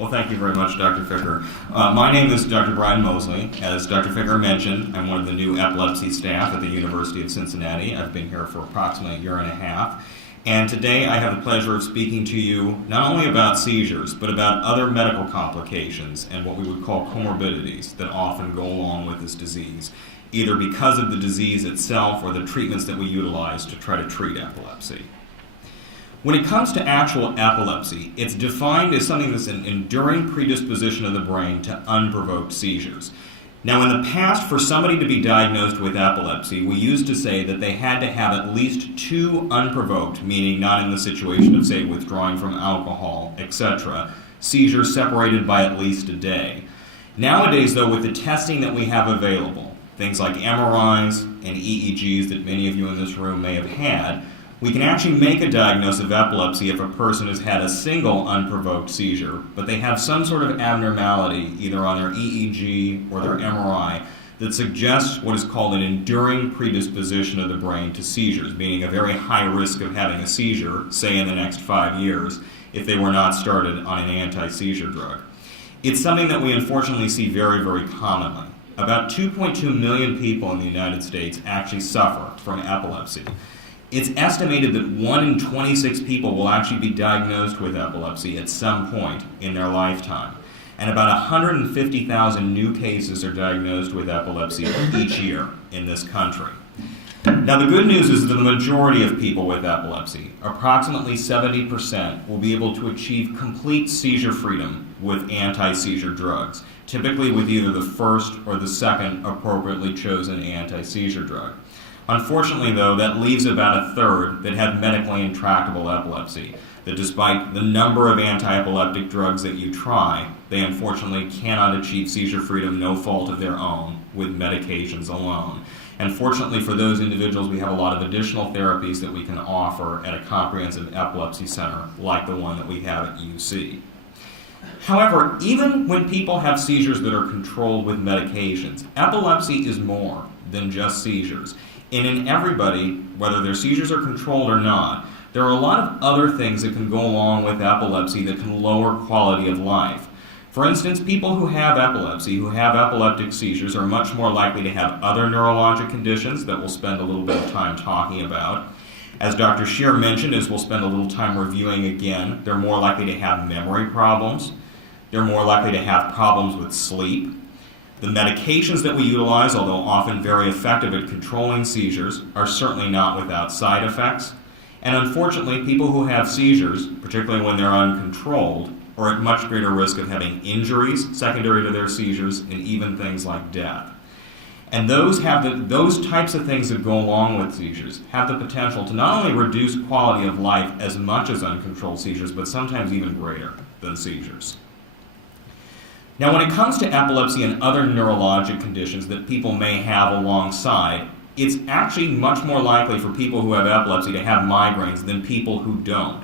Well, thank you very much, Dr. Ficker. My name is Dr. Brian Moseley. As Dr. Ficker mentioned, I'm one of the new epilepsy staff at the University of Cincinnati. I've been here for approximately a year and a half. And today I have the pleasure of speaking to you not only about seizures, but about other medical complications and what we would call comorbidities that often go along with this disease, either because of the disease itself or the treatments that we utilize to try to treat epilepsy. When it comes to actual epilepsy, it's defined as something that's an enduring predisposition of the brain to unprovoked seizures. Now, in the past, for somebody to be diagnosed with epilepsy, we used to say that they had to have at least 2 unprovoked, meaning not in the situation of, say, withdrawing from alcohol, etc., seizures separated by at least a day. Nowadays, though, with the testing that we have available, things like MRIs and EEGs that many of you in this room may have had, we can actually make a diagnosis of epilepsy if a person has had a single unprovoked seizure, but they have some sort of abnormality either on their EEG or their MRI that suggests what is called an enduring predisposition of the brain to seizures, meaning a very high risk of having a seizure, say in the next 5 years, if they were not started on an anti-seizure drug. It's something that we unfortunately see very, very commonly. About 2.2 million people in the United States actually suffer from epilepsy. It's estimated that 1 in 26 people will actually be diagnosed with epilepsy at some point in their lifetime. And about 150,000 new cases are diagnosed with epilepsy each year in this country. Now, the good news is that the majority of people with epilepsy, approximately 70%, will be able to achieve complete seizure freedom with anti-seizure drugs, typically with either the first or the second appropriately chosen anti-seizure drug. Unfortunately, though, that leaves about a third that have medically intractable epilepsy, that despite the number of anti-epileptic drugs that you try, they unfortunately cannot achieve seizure freedom, no fault of their own, with medications alone. And fortunately for those individuals, we have a lot of additional therapies that we can offer at a comprehensive epilepsy center like the one that we have at UC. However, even when people have seizures that are controlled with medications, epilepsy is more than just seizures. And in everybody, whether their seizures are controlled or not, there are a lot of other things that can go along with epilepsy that can lower quality of life. For instance, people who have epilepsy, who have epileptic seizures, are much more likely to have other neurologic conditions that we'll spend a little bit of time talking about. As Dr. Scheer mentioned, as we'll spend a little time reviewing again, they're more likely to have memory problems. They're more likely to have problems with sleep. The medications that we utilize, although often very effective at controlling seizures, are certainly not without side effects. And unfortunately, people who have seizures, particularly when they're uncontrolled, are at much greater risk of having injuries secondary to their seizures and even things like death. And those types of things that go along with seizures have the potential to not only reduce quality of life as much as uncontrolled seizures, but sometimes even greater than seizures. Now, when it comes to epilepsy and other neurologic conditions that people may have alongside, it's actually much more likely for people who have epilepsy to have migraines than people who don't.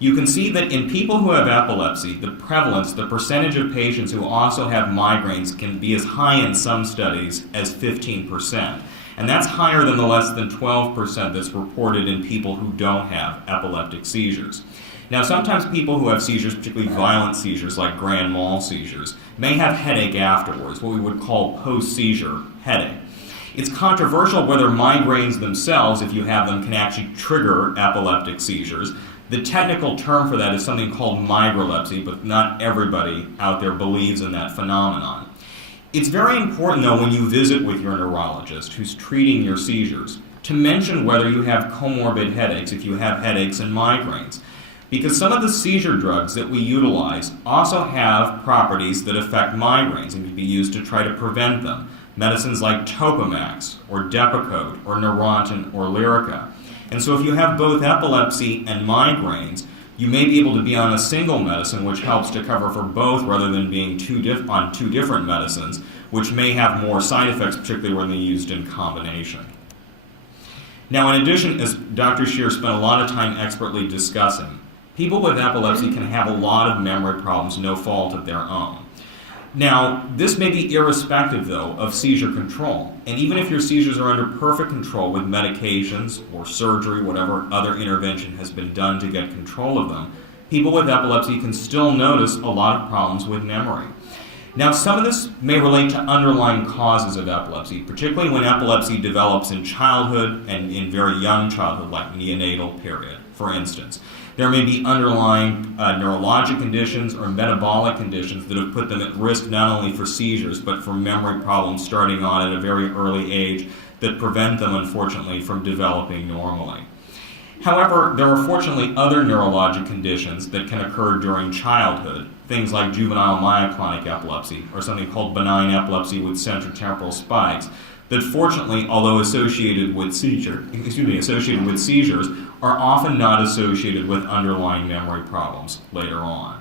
You can see that in people who have epilepsy, the prevalence, the percentage of patients who also have migraines can be as high in some studies as 15%. And that's higher than the less than 12% that's reported in people who don't have epileptic seizures. Now, sometimes people who have seizures, particularly violent seizures like grand mal seizures, may have headache afterwards, what we would call post-seizure headache. It's controversial whether migraines themselves, if you have them, can actually trigger epileptic seizures. The technical term for that is something called migralepsy, but not everybody out there believes in that phenomenon. It's very important, though, when you visit with your neurologist who's treating your seizures, to mention whether you have comorbid headaches, if you have headaches and migraines. Because some of the seizure drugs that we utilize also have properties that affect migraines and can be used to try to prevent them. Medicines like Topamax, or Depakote, or Neurontin, or Lyrica. And so if you have both epilepsy and migraines, you may be able to be on a single medicine which helps to cover for both rather than being on two different medicines, which may have more side effects, particularly when they're used in combination. Now, in addition, as Dr. Scheer spent a lot of time expertly discussing, people with epilepsy can have a lot of memory problems, no fault of their own. Now, this may be irrespective, though, of seizure control. And even if your seizures are under perfect control with medications or surgery, whatever other intervention has been done to get control of them, people with epilepsy can still notice a lot of problems with memory. Now, some of this may relate to underlying causes of epilepsy, particularly when epilepsy develops in childhood and in very young childhood, like neonatal period, for instance. There may be underlying neurologic conditions or metabolic conditions that have put them at risk not only for seizures, but for memory problems starting on at a very early age that prevent them, unfortunately, from developing normally. However, there are fortunately other neurologic conditions that can occur during childhood, things like juvenile myoclonic epilepsy or something called benign epilepsy with centrotemporal spikes, that fortunately, although associated with seizures, are often not associated with underlying memory problems later on.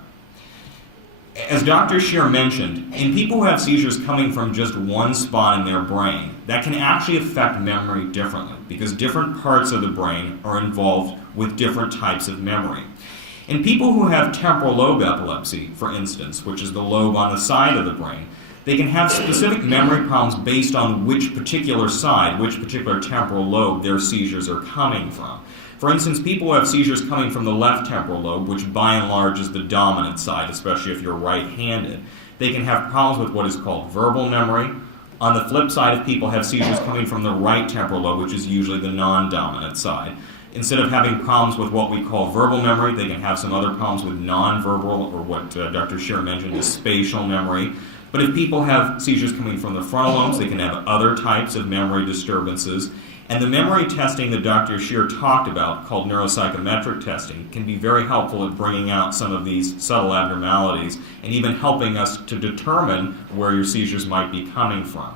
As Dr. Scheer mentioned, in people who have seizures coming from just one spot in their brain, that can actually affect memory differently because different parts of the brain are involved with different types of memory. In people who have temporal lobe epilepsy, for instance, which is the lobe on the side of the brain, they can have specific memory problems based on which particular side, which particular temporal lobe their seizures are coming from. For instance, people who have seizures coming from the left temporal lobe, which by and large is the dominant side, especially if you're right-handed, they can have problems with what is called verbal memory. On the flip side, if people have seizures coming from the right temporal lobe, which is usually the non-dominant side, instead of having problems with what we call verbal memory, they can have some other problems with non-verbal, or what Dr. Scheer mentioned is spatial memory. But if people have seizures coming from the frontal lobes, they can have other types of memory disturbances. And the memory testing that Dr. Scheer talked about, called neuropsychometric testing, can be very helpful at bringing out some of these subtle abnormalities and even helping us to determine where your seizures might be coming from.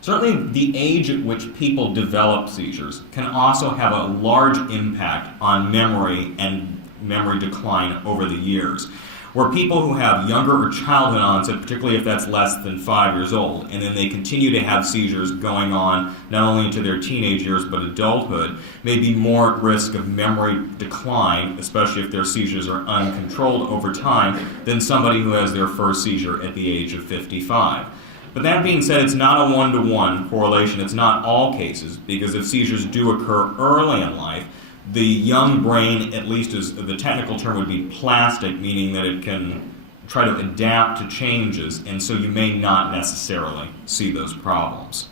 Certainly, the age at which people develop seizures can also have a large impact on memory and memory decline over the years. Where people who have younger or childhood onset, particularly if that's less than 5 years old, and then they continue to have seizures going on not only into their teenage years but adulthood, may be more at risk of memory decline, especially if their seizures are uncontrolled over time, than somebody who has their first seizure at the age of 55. But that being said, it's not a one-to-one correlation. It's not all cases, because if seizures do occur early in life, the young brain, at least as the technical term would be plastic, meaning that it can try to adapt to changes, and so you may not necessarily see those problems.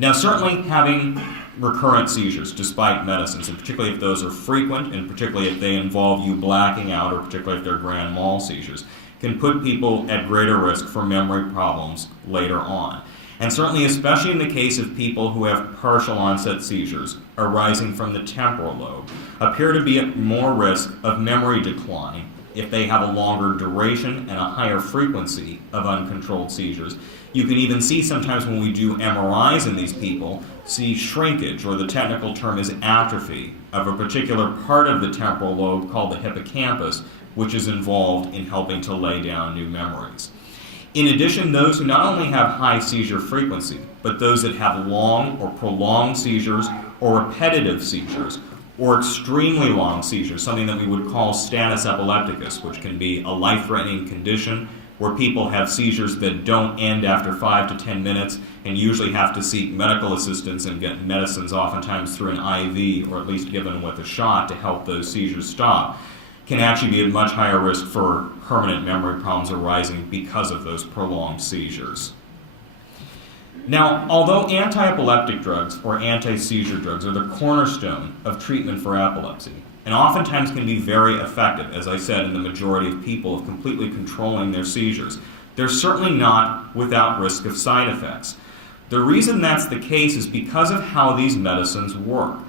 Now, certainly having recurrent seizures despite medicines, and particularly if those are frequent, and particularly if they involve you blacking out, or particularly if they're grand mal seizures, can put people at greater risk for memory problems later on. And certainly, especially in the case of people who have partial onset seizures arising from the temporal lobe, appear to be at more risk of memory decline if they have a longer duration and a higher frequency of uncontrolled seizures. You can even see sometimes when we do MRIs in these people, see shrinkage, or the technical term is atrophy, of a particular part of the temporal lobe called the hippocampus, which is involved in helping to lay down new memories. In addition, those who not only have high seizure frequency, but those that have long or prolonged seizures or repetitive seizures or extremely long seizures, something that we would call status epilepticus, which can be a life-threatening condition where people have seizures that don't end after 5 to 10 minutes and usually have to seek medical assistance and get medicines oftentimes through an IV, or at least given with a shot to help those seizures stop, can actually be at much higher risk for permanent memory problems arising because of those prolonged seizures. Now, although anti-epileptic drugs or anti-seizure drugs are the cornerstone of treatment for epilepsy, and oftentimes can be very effective, as I said, in the majority of people of completely controlling their seizures, they're certainly not without risk of side effects. The reason that's the case is because of how these medicines work.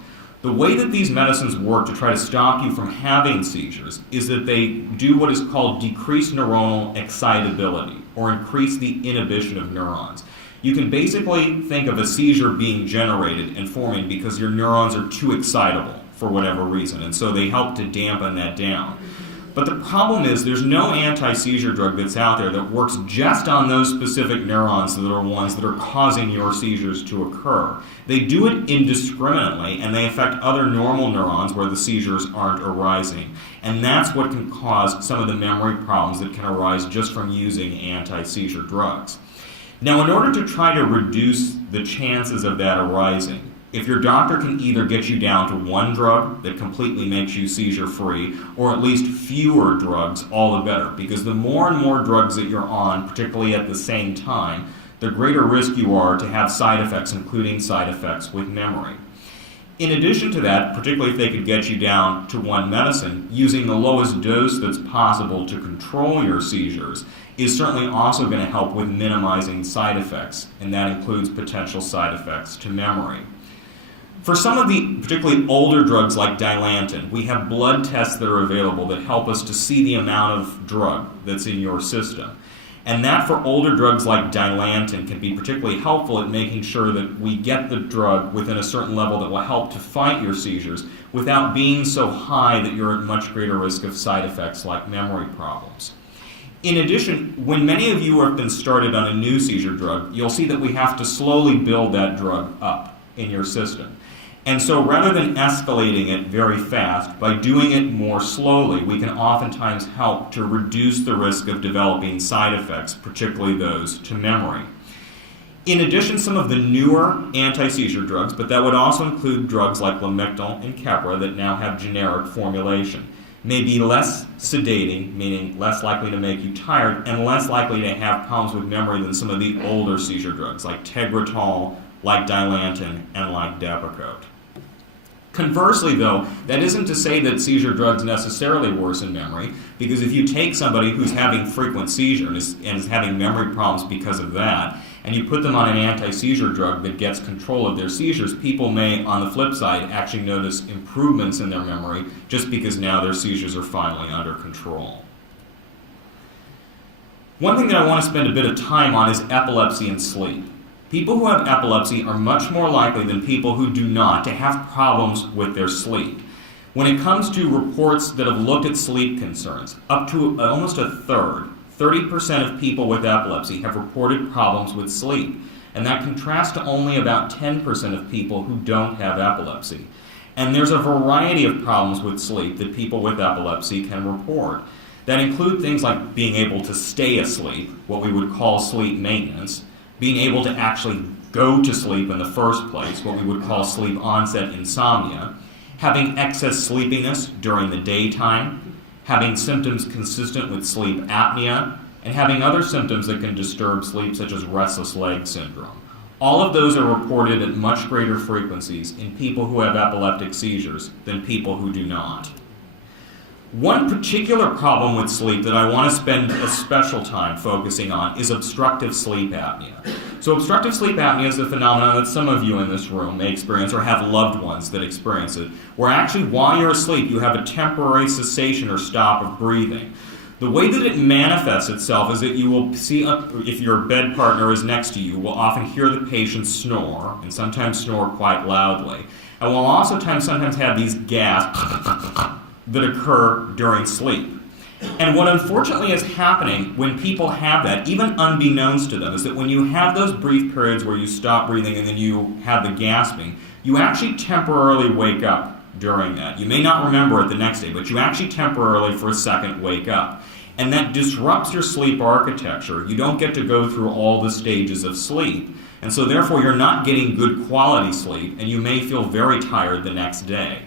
The way that these medicines work to try to stop you from having seizures is that they do what is called decreased neuronal excitability, or increase the inhibition of neurons. You can basically think of a seizure being generated and forming because your neurons are too excitable for whatever reason, and so they help to dampen that down. But the problem is there's no anti-seizure drug that's out there that works just on those specific neurons that are ones that are causing your seizures to occur. They do it indiscriminately, and they affect other normal neurons where the seizures aren't arising. And that's what can cause some of the memory problems that can arise just from using anti-seizure drugs. Now, in order to try to reduce the chances of that arising, if your doctor can either get you down to one drug that completely makes you seizure-free, or at least fewer drugs, all the better. Because the more and more drugs that you're on, particularly at the same time, the greater risk you are to have side effects, including side effects with memory. In addition to that, particularly if they could get you down to one medicine, using the lowest dose that's possible to control your seizures is certainly also going to help with minimizing side effects, and that includes potential side effects to memory. For some of the particularly older drugs like Dilantin, we have blood tests that are available that help us to see the amount of drug that's in your system. And that for older drugs like Dilantin can be particularly helpful at making sure that we get the drug within a certain level that will help to fight your seizures without being so high that you're at much greater risk of side effects like memory problems. In addition, when many of you have been started on a new seizure drug, you'll see that we have to slowly build that drug up in your system. And so rather than escalating it very fast, by doing it more slowly, we can oftentimes help to reduce the risk of developing side effects, particularly those to memory. In addition, some of the newer anti-seizure drugs, but that would also include drugs like Lamictal and Keppra that now have generic formulation, may be less sedating, meaning less likely to make you tired, and less likely to have problems with memory than some of the older seizure drugs like Tegretol, like Dilantin, and like Depakote. Conversely, though, that isn't to say that seizure drugs necessarily worsen memory, because if you take somebody who's having frequent seizures and is having memory problems because of that, and you put them on an anti-seizure drug that gets control of their seizures, people may, on the flip side, actually notice improvements in their memory just because now their seizures are finally under control. One thing that I want to spend a bit of time on is epilepsy and sleep. People who have epilepsy are much more likely than people who do not to have problems with their sleep. When it comes to reports that have looked at sleep concerns, up to almost a third, 30% of people with epilepsy have reported problems with sleep, and that contrasts to only about 10% of people who don't have epilepsy. And there's a variety of problems with sleep that people with epilepsy can report that include things like being able to stay asleep, what we would call sleep maintenance, being able to actually go to sleep in the first place, what we would call sleep onset insomnia, having excess sleepiness during the daytime, having symptoms consistent with sleep apnea, and having other symptoms that can disturb sleep, such as restless leg syndrome. All of those are reported at much greater frequencies in people who have epileptic seizures than people who do not. One particular problem with sleep that I want to spend a special time focusing on is obstructive sleep apnea. So obstructive sleep apnea is a phenomenon that some of you in this room may experience or have loved ones that experience it, where actually while you're asleep you have a temporary cessation or stop of breathing. The way that it manifests itself is that you will see, if your bed partner is next to you, will often hear the patient snore, and sometimes snore quite loudly, and will also sometimes have these gasps that occur during sleep. And what unfortunately is happening when people have that, even unbeknownst to them, is that when you have those brief periods where you stop breathing and then you have the gasping, you actually temporarily wake up during that. You may not remember it the next day, but you actually temporarily for a second wake up. And that disrupts your sleep architecture. You don't get to go through all the stages of sleep. And so therefore you're not getting good quality sleep, and you may feel very tired the next day.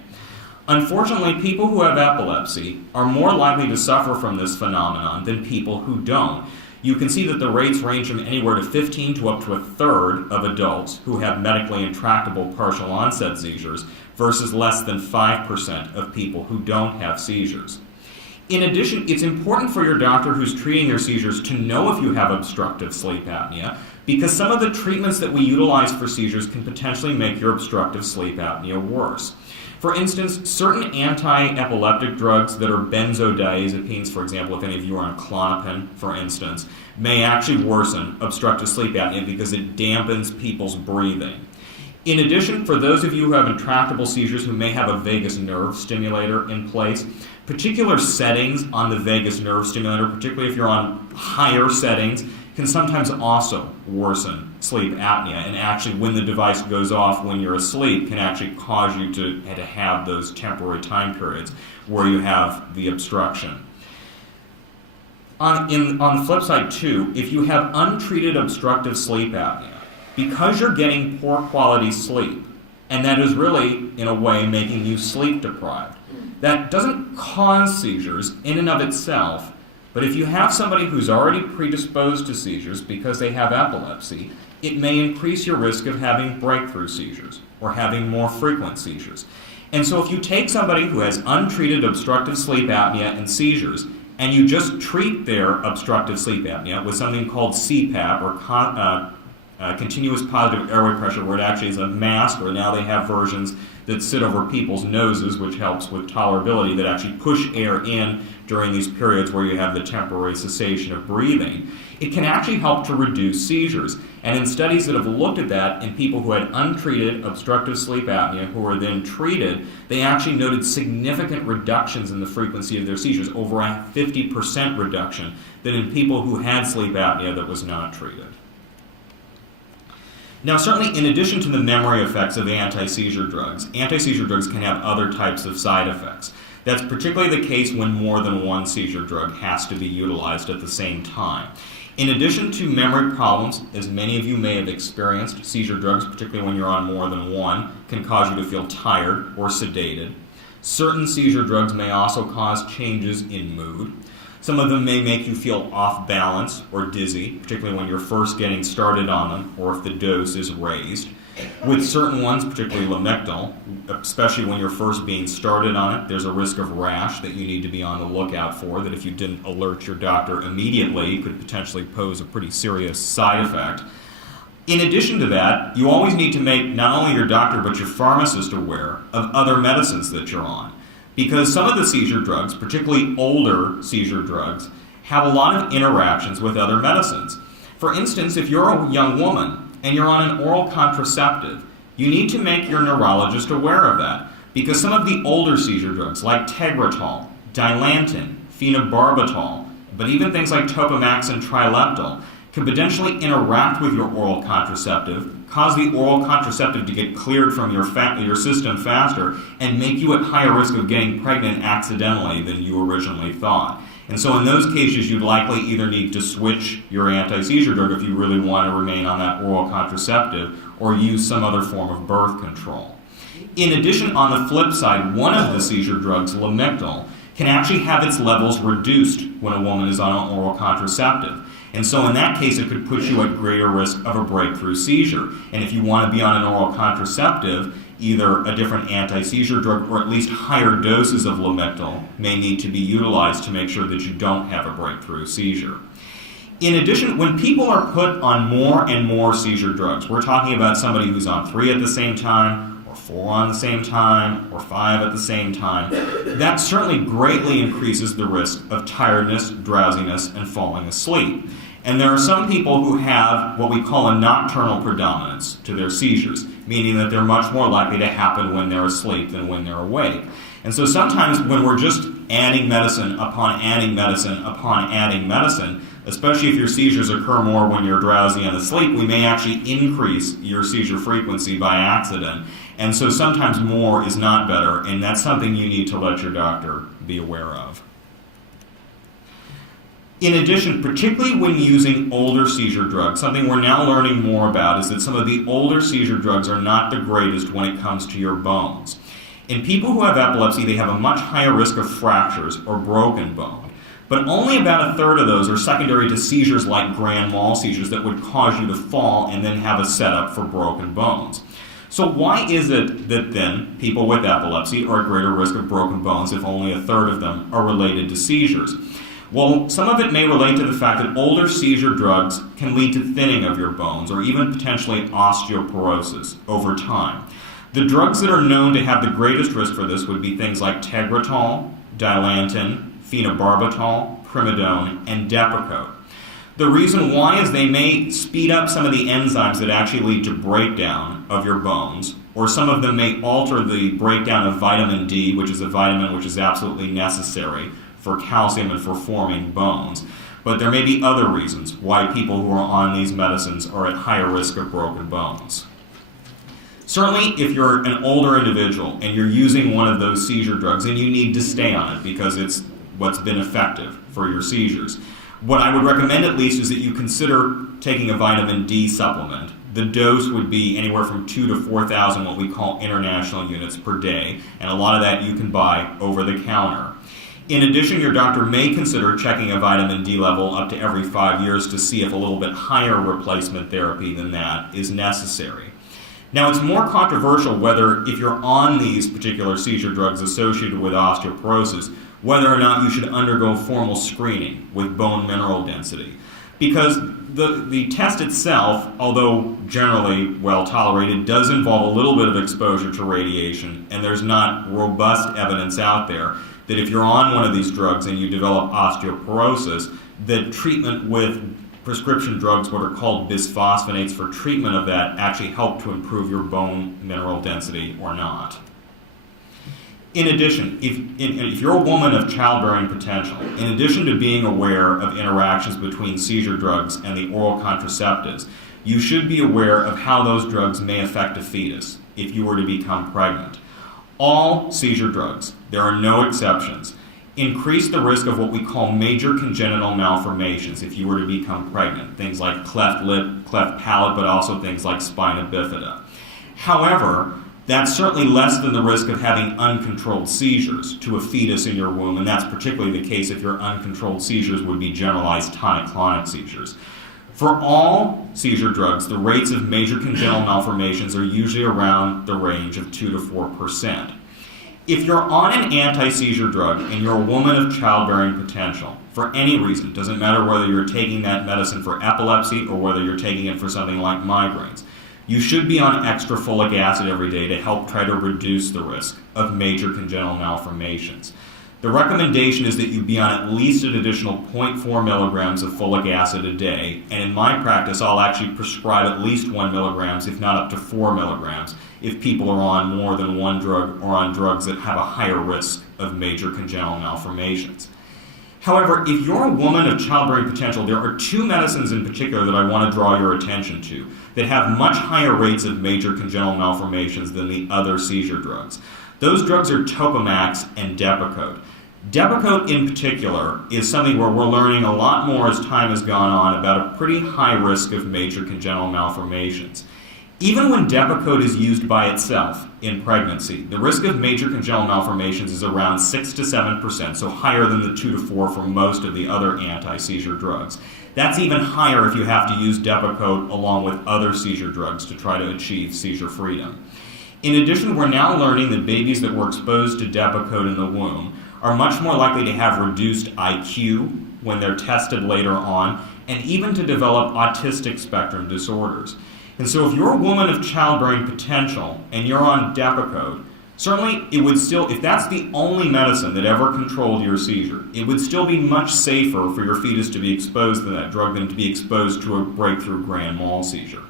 Unfortunately, people who have epilepsy are more likely to suffer from this phenomenon than people who don't. You can see that the rates range from anywhere to 15 to up to a third of adults who have medically intractable partial onset seizures versus less than 5% of people who don't have seizures. In addition, it's important for your doctor who's treating your seizures to know if you have obstructive sleep apnea, because some of the treatments that we utilize for seizures can potentially make your obstructive sleep apnea worse. For instance, certain anti-epileptic drugs that are benzodiazepines, for example, if any of you are on Klonopin, for instance, may actually worsen obstructive sleep apnea because it dampens people's breathing. In addition, for those of you who have intractable seizures who may have a vagus nerve stimulator in place, particular settings on the vagus nerve stimulator, particularly if you're on higher settings, can sometimes also worsen sleep apnea, and actually when the device goes off when you're asleep can actually cause you to have those temporary time periods where you have the obstruction. On the flip side too, if you have untreated obstructive sleep apnea, because you're getting poor quality sleep, and that is really, in a way, making you sleep deprived. That doesn't cause seizures in and of itself, but if you have somebody who's already predisposed to seizures because they have epilepsy, it may increase your risk of having breakthrough seizures or having more frequent seizures. And so if you take somebody who has untreated obstructive sleep apnea and seizures, and you just treat their obstructive sleep apnea with something called CPAP, or continuous positive airway pressure, where it actually is a mask, or now they have versions that sit over people's noses, which helps with tolerability, that actually push air in during these periods where you have the temporary cessation of breathing. It can actually help to reduce seizures. And in studies that have looked at that in people who had untreated obstructive sleep apnea who were then treated, they actually noted significant reductions in the frequency of their seizures, over a 50% reduction, than in people who had sleep apnea that was not treated. Now, certainly, in addition to the memory effects of anti-seizure drugs can have other types of side effects. That's particularly the case when more than one seizure drug has to be utilized at the same time. In addition to memory problems, as many of you may have experienced, seizure drugs, particularly when you're on more than one, can cause you to feel tired or sedated. Certain seizure drugs may also cause changes in mood. Some of them may make you feel off balance or dizzy, particularly when you're first getting started on them or if the dose is raised. With certain ones, particularly Lamictal, especially when you're first being started on it, there's a risk of rash that you need to be on the lookout for, that if you didn't alert your doctor immediately, could potentially pose a pretty serious side effect. In addition to that, you always need to make not only your doctor but your pharmacist aware of other medicines that you're on. Because some of the seizure drugs, particularly older seizure drugs, have a lot of interactions with other medicines. For instance, if you're a young woman and you're on an oral contraceptive, you need to make your neurologist aware of that. Because some of the older seizure drugs, like Tegretol, Dilantin, phenobarbital, but even things like Topamax and Trileptal, can potentially interact with your oral contraceptive, cause the oral contraceptive to get cleared from your system faster, and make you at higher risk of getting pregnant accidentally than you originally thought. And so in those cases, you'd likely either need to switch your anti-seizure drug if you really want to remain on that oral contraceptive, or use some other form of birth control. In addition, on the flip side, one of the seizure drugs, Lamictal, can actually have its levels reduced when a woman is on an oral contraceptive. And so in that case, it could put you at greater risk of a breakthrough seizure. And if you want to be on an oral contraceptive, either a different anti-seizure drug or at least higher doses of Lamictal may need to be utilized to make sure that you don't have a breakthrough seizure. In addition, when people are put on more and more seizure drugs, we're talking about somebody who's on 3 at the same time, or 4 on the same time, or 5 at the same time, that certainly greatly increases the risk of tiredness, drowsiness, and falling asleep. And there are some people who have what we call a nocturnal predominance to their seizures, meaning that they're much more likely to happen when they're asleep than when they're awake. And so sometimes when we're just adding medicine upon adding medicine upon adding medicine, especially if your seizures occur more when you're drowsy and asleep, we may actually increase your seizure frequency by accident. And so sometimes more is not better, and that's something you need to let your doctor be aware of. In addition, particularly when using older seizure drugs, something we're now learning more about is that some of the older seizure drugs are not the greatest when it comes to your bones. In people who have epilepsy, they have a much higher risk of fractures or broken bone. But only about a third of those are secondary to seizures like grand mal seizures that would cause you to fall and then have a setup for broken bones. So why is it that then people with epilepsy are at greater risk of broken bones if only a third of them are related to seizures? Well, some of it may relate to the fact that older seizure drugs can lead to thinning of your bones or even potentially osteoporosis over time. The drugs that are known to have the greatest risk for this would be things like Tegretol, Dilantin, phenobarbital, Primidone, and Depakote. The reason why is they may speed up some of the enzymes that actually lead to breakdown of your bones, or some of them may alter the breakdown of vitamin D, which is a vitamin which is absolutely necessary for calcium and for forming bones. But there may be other reasons why people who are on these medicines are at higher risk of broken bones. Certainly, if you're an older individual and you're using one of those seizure drugs, and you need to stay on it because it's what's been effective for your seizures, what I would recommend at least is that you consider taking a vitamin D supplement, the dose would be anywhere from 2,000 to 4,000 what we call international units per day, and a lot of that you can buy over the counter. In addition, your doctor may consider checking a vitamin D level up to every 5 years to see if a little bit higher replacement therapy than that is necessary. Now, it's more controversial whether, if you're on these particular seizure drugs associated with osteoporosis, whether or not you should undergo formal screening with bone mineral density. Because the test itself, although generally well tolerated, does involve a little bit of exposure to radiation, and there's not robust evidence out there that if you're on one of these drugs and you develop osteoporosis, that treatment with prescription drugs, what are called bisphosphonates for treatment of that, actually help to improve your bone mineral density or not. In addition, if you're a woman of childbearing potential, in addition to being aware of interactions between seizure drugs and the oral contraceptives, you should be aware of how those drugs may affect a fetus if you were to become pregnant. All seizure drugs, there are no exceptions, increase the risk of what we call major congenital malformations if you were to become pregnant, things like cleft lip, cleft palate, but also things like spina bifida. However, that's certainly less than the risk of having uncontrolled seizures to a fetus in your womb, and that's particularly the case if your uncontrolled seizures would be generalized tonic-clonic seizures. For all seizure drugs, the rates of major congenital malformations are usually around the range of 2 to 4%. If you're on an anti-seizure drug and you're a woman of childbearing potential, for any reason, doesn't matter whether you're taking that medicine for epilepsy or whether you're taking it for something like migraines, you should be on extra folic acid every day to help try to reduce the risk of major congenital malformations. The recommendation is that you be on at least an additional 0.4 milligrams of folic acid a day, and in my practice I'll actually prescribe at least 1 milligrams, if not up to 4 milligrams, if people are on more than one drug or on drugs that have a higher risk of major congenital malformations. However, if you're a woman of childbearing potential, there are two medicines in particular that I want to draw your attention to that have much higher rates of major congenital malformations than the other seizure drugs. Those drugs are Topamax and Depakote. Depakote in particular is something where we're learning a lot more as time has gone on about a pretty high risk of major congenital malformations. Even when Depakote is used by itself in pregnancy, the risk of major congenital malformations is around 6 to 7%, so higher than the 2 to 4 for most of the other anti-seizure drugs. That's even higher if you have to use Depakote along with other seizure drugs to try to achieve seizure freedom. In addition, we're now learning that babies that were exposed to Depakote in the womb are much more likely to have reduced IQ when they're tested later on, and even to develop autistic spectrum disorders. And so if you're a woman of childbearing potential and you're on Depakote, certainly it would still, if that's the only medicine that ever controlled your seizure, it would still be much safer for your fetus to be exposed to that drug than to be exposed to a breakthrough grand mal seizure.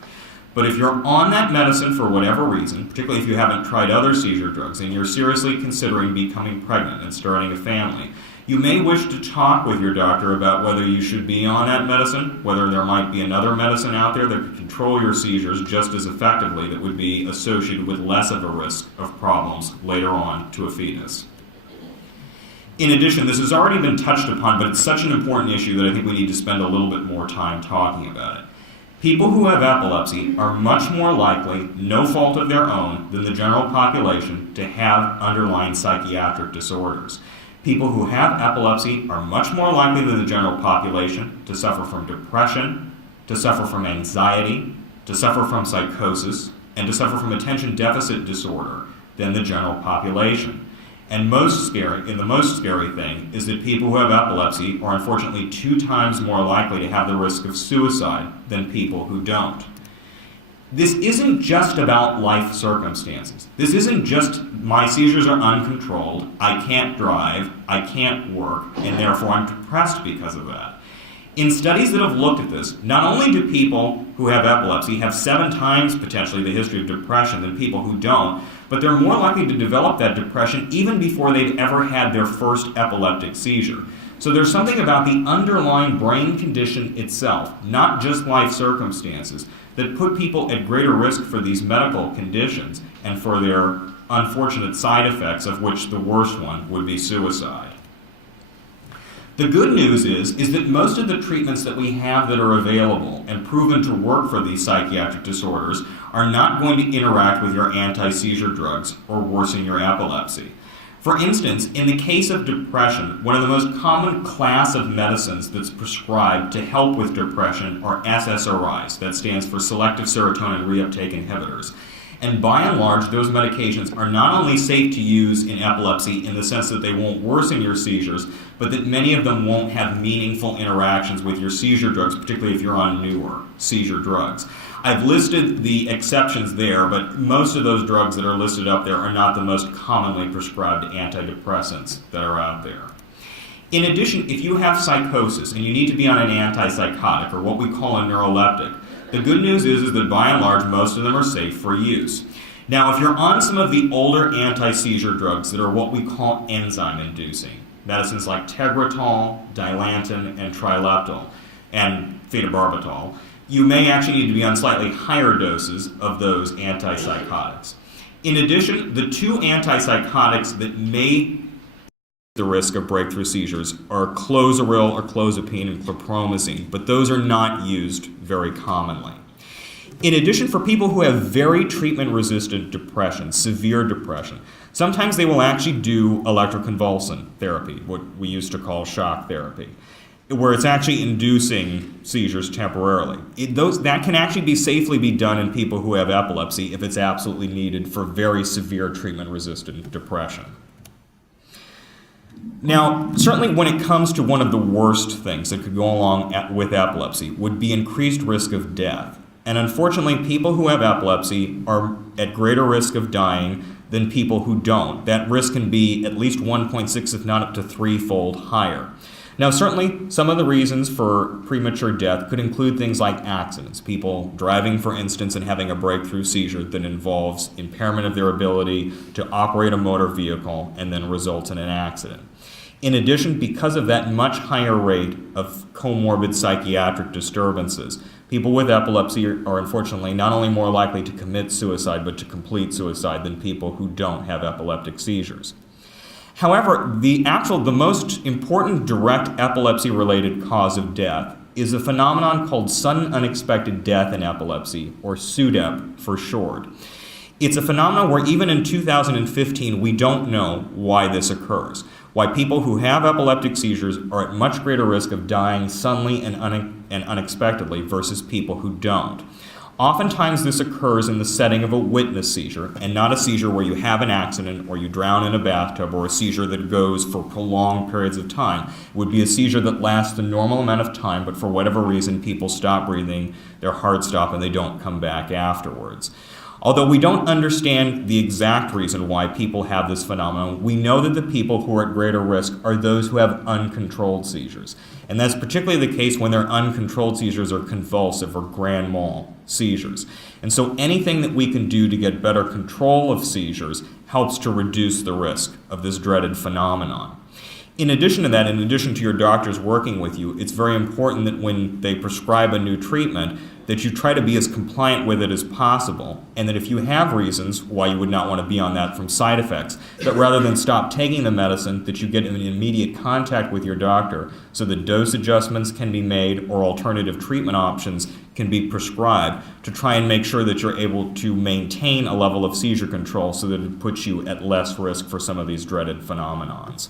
But if you're on that medicine for whatever reason, particularly if you haven't tried other seizure drugs and you're seriously considering becoming pregnant and starting a family, you may wish to talk with your doctor about whether you should be on that medicine, whether there might be another medicine out there that could control your seizures just as effectively that would be associated with less of a risk of problems later on to a fetus. In addition, this has already been touched upon, but it's such an important issue that I think we need to spend a little bit more time talking about it. People who have epilepsy are much more likely, no fault of their own, than the general population to have underlying psychiatric disorders. People who have epilepsy are much more likely than the general population to suffer from depression, to suffer from anxiety, to suffer from psychosis, and to suffer from attention deficit disorder than the general population. And the most scary thing is that people who have epilepsy are unfortunately 2 times more likely to have the risk of suicide than people who don't. This isn't just about life circumstances. This isn't just my seizures are uncontrolled, I can't drive, I can't work, and therefore I'm depressed because of that. In studies that have looked at this, not only do people who have epilepsy have 7 times potentially the history of depression than people who don't, but they're more likely to develop that depression even before they've ever had their first epileptic seizure. So there's something about the underlying brain condition itself, not just life circumstances, that put people at greater risk for these medical conditions and for their unfortunate side effects, of which the worst one would be suicide. The good news is that most of the treatments that we have that are available and proven to work for these psychiatric disorders are not going to interact with your anti-seizure drugs or worsen your epilepsy. For instance, in the case of depression, one of the most common class of medicines that's prescribed to help with depression are SSRIs. That stands for selective serotonin reuptake inhibitors. And by and large, those medications are not only safe to use in epilepsy in the sense that they won't worsen your seizures, but that many of them won't have meaningful interactions with your seizure drugs, particularly if you're on newer seizure drugs. I've listed the exceptions there, but most of those drugs that are listed up there are not the most commonly prescribed antidepressants that are out there. In addition, if you have psychosis and you need to be on an antipsychotic, or what we call a neuroleptic, the good news is that by and large, most of them are safe for use. Now, if you're on some of the older anti-seizure drugs that are what we call enzyme-inducing, medicines like Tegretol, Dilantin, and Trileptal, and phenobarbital, you may actually need to be on slightly higher doses of those antipsychotics. In addition, the two antipsychotics that may the risk of breakthrough seizures are clozaril or clozapine and chlorpromazine, but those are not used very commonly. In addition, for people who have very treatment-resistant depression, severe depression, sometimes they will actually do electroconvulsive therapy, what we used to call shock therapy, where it's actually inducing seizures temporarily. That can actually safely be done in people who have epilepsy if it's absolutely needed for very severe treatment-resistant depression. Now, certainly when it comes to one of the worst things that could go along with epilepsy would be increased risk of death. And unfortunately, people who have epilepsy are at greater risk of dying than people who don't. That risk can be at least 1.6, if not up to 3-fold higher. Now, certainly, some of the reasons for premature death could include things like accidents, people driving, for instance, and having a breakthrough seizure that involves impairment of their ability to operate a motor vehicle and then results in an accident. In addition, because of that much higher rate of comorbid psychiatric disturbances, people with epilepsy are unfortunately not only more likely to commit suicide, but to complete suicide than people who don't have epileptic seizures. However, the most important direct epilepsy-related cause of death is a phenomenon called sudden unexpected death in epilepsy, or SUDEP for short. It's a phenomenon where even in 2015 we don't know why this occurs, why people who have epileptic seizures are at much greater risk of dying suddenly and unexpectedly versus people who don't. Oftentimes this occurs in the setting of a witness seizure, and not a seizure where you have an accident or you drown in a bathtub, or a seizure that goes for prolonged periods of time. It would be a seizure that lasts the normal amount of time, but for whatever reason people stop breathing, their heart stops, and they don't come back afterwards. Although we don't understand the exact reason why people have this phenomenon, we know that the people who are at greater risk are those who have uncontrolled seizures. And that's particularly the case when their uncontrolled seizures are convulsive or grand mal seizures. And so anything that we can do to get better control of seizures helps to reduce the risk of this dreaded phenomenon. In addition to that, in addition to your doctors working with you, it's very important that when they prescribe a new treatment, that you try to be as compliant with it as possible, and that if you have reasons why you would not want to be on that from side effects, that rather than stop taking the medicine, that you get in immediate contact with your doctor so that dose adjustments can be made or alternative treatment options can be prescribed to try and make sure that you're able to maintain a level of seizure control so that it puts you at less risk for some of these dreaded phenomenons.